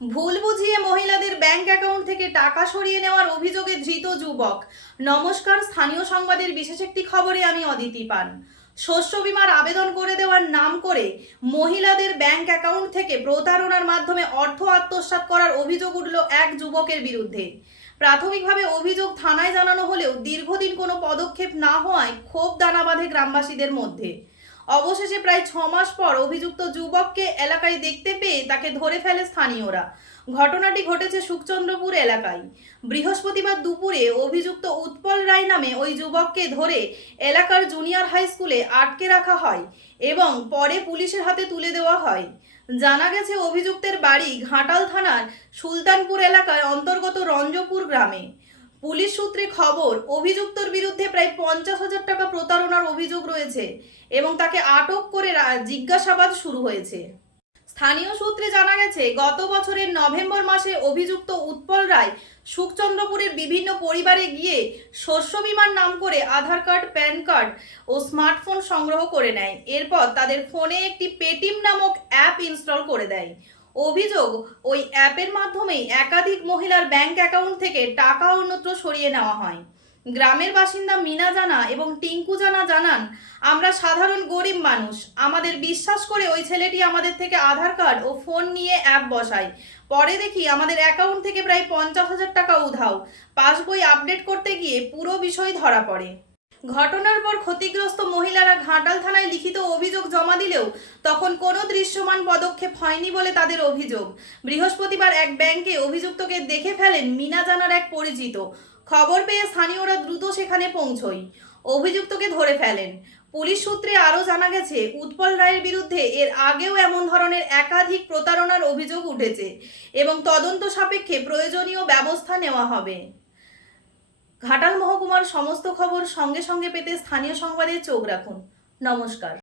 ভুল বুঝিয়ে মহিলাদের ব্যাংক অ্যাকাউন্ট থেকে টাকা সরিয়ে নেওয়ার অভিযোগে ধৃত যুবক। নমস্কার, স্থানীয় সংবাদের বিশেষ একটি খবরে আমি অদিতি পান। শস্য বীমার আবেদন করে দেওয়ার নাম করে মহিলাদের ব্যাংক অ্যাকাউন্ট থেকে প্রতারণার মাধ্যমে অর্থ আত্মসাৎ করার অভিযোগ উঠল এক যুবকের বিরুদ্ধে। প্রাথমিকভাবে অভিযোগ থানায় জানানো হলেও দীর্ঘদিন কোনো পদক্ষেপ না হওয়ায় ক্ষোভ দানা বাঁধে গ্রামবাসীদের মধ্যে। অবশেষে প্রায় 6 মাস পর অভিযুক্ত যুবককে এলাকায় দেখতে পেয়ে তাকে ধরে ফেলে স্থানীয়রা। ঘটনাটি ঘটেছে সুখচন্দ্রপুর এলাকায়। বৃহস্পতিবার দুপুরে অভিযুক্ত উৎপল রায় নামে ওই যুবককে ধরে এলাকার জুনিয়র হাই স্কুলে আটকে রাখা হয় এবং পরে পুলিশের হাতে তুলে দেওয়া হয়। জানা গেছে অভিযুক্তের বাড়ি ঘাটাল থানার সুলতানপুর এলাকার অন্তর্গত রঞ্জপুর গ্রামে। পুলিশ সূত্রে খবর, অভিযুক্তর বিরুদ্ধে প্রায় 50,000 টাকা প্রতারণার অভিযোগ রয়েছে এবং তাকে আটক করে জিজ্ঞাসাবাদ শুরু হয়েছে। স্থানীয় সূত্রে জানা গেছে, গত বছরের নভেম্বর মাসে অভিযুক্ত উৎপল রায় সুখচন্দ্রপুরের বিভিন্ন পরিবারে গিয়ে শস্য বীমার নাম করে আধার কার্ড, প্যান কার্ড ও স্মার্টফোন সংগ্রহ করে নেয়। এরপর তাদের ফোনে একটি পেটিএম নামক অ্যাপ ইনস্টল করে দেয়। অভিযোগ, ওই অ্যাপের মাধ্যমেই একাধিক মহিলার ব্যাংক অ্যাকাউন্ট থেকে টাকা অন্যত্র সরিয়ে নেওয়া হয়। গ্রামের বাসিন্দা মিনা জানা এবং টিঙ্কু জানা জানান, আমরা সাধারণ গরিব মানুষ, আমাদের বিশ্বাস করে ওই ছেলেটি আমাদের থেকে আধার কার্ড ও ফোন নিয়ে অ্যাপ বসায়। পরে দেখি আমাদের অ্যাকাউন্ট থেকে প্রায় 50,000 টাকা উধাও। পাসবই আপডেট করতে গিয়ে পুরো বিষয় ধরা পড়ে। ঘটনার পর ক্ষতিগ্রস্ত মহিলারা ঘাটাল থানায় লিখিত অভিযোগ জমা দিলেও তখন কোনো দৃশ্যমান পদক্ষেপ হয়নি বলে তাদের অভিযোগ। বৃহস্পতিবার এক ব্যাংকে অভিযুক্তকে দেখে ফেলেন মিনা জানার এক পরিচিত। খবর পেয়ে স্থানীয়রা দ্রুত সেখানে পৌঁছয়, অভিযুক্তকে ধরে ফেলেন। পুলিশ সূত্রে আরও জানা গেছে, উৎপল রায়ের বিরুদ্ধে এর আগেও এমন ধরনের একাধিক প্রতারণার অভিযোগ উঠেছে এবং তদন্ত সাপেক্ষে প্রয়োজনীয় ব্যবস্থা নেওয়া হবে। ঘাটাল মহকুমার সমস্ত খবর সঙ্গে সঙ্গে পেতে স্থানীয় সংবাদে চোখ রাখুন। নমস্কার।